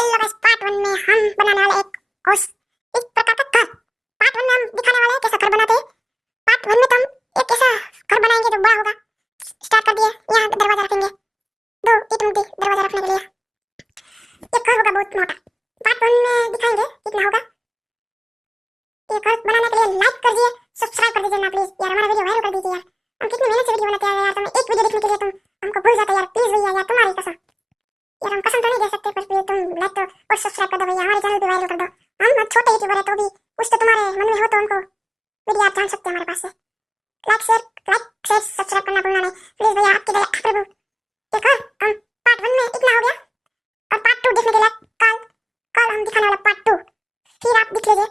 Hello guys, part 1 में हम बनाने वाले एक हाउस, इस प्रकार का घर। पार्ट 1 में हम दिखाने वाले हैं कैसा घर बनाते हैं। पार्ट 1 में तो हम एक ऐसा घर बनाएंगे जो बड़ा होगा। स्टार्ट कर दिए। यहाँ दरवाजा रखेंगे, दो ईंट मुट्ठी दरवाजा रखने के लिए। ये घर होगा बहुत मोटा। पार्ट 1 में दिखाएंगे कितना होगा। ये घर बनाने के लिए लाइक कर दिए, सब्सक्राइब कर दीजिए ना प्लीज यार, हमारा वीडियो वायरल कर दीजिए यार। हम कितनी मेहनत से वीडियो बनाते हैं यार, तुम एक वीडियो देखने के लिए तुम हमको भूल जाते यार। प्लीज भैया यार, तुम्हारी कसम यार, हम कसम तो नहीं दे सकते, पर प्लीज तुम लाइक तो और सब्सक्राइब कर दो भैया, हमारे चैनल पे वायरल कर दो। हम छोटे यूट्यूबर है तो भी कुछ तो तुम्हारे मन में हो तो हमको वीडियो आप जान सकते हैं हमारे पास से। लाइक शेयर सब्सक्राइब करना भूलना नहीं प्लीज भैया, आपकी दया प्रभु। देखो हम पार्ट 1 में इतना हो गया, और पार्ट 2 देखने के लिए कल कल हम दिखाने वाला पार्ट 2, फिर आप देख लीजिए।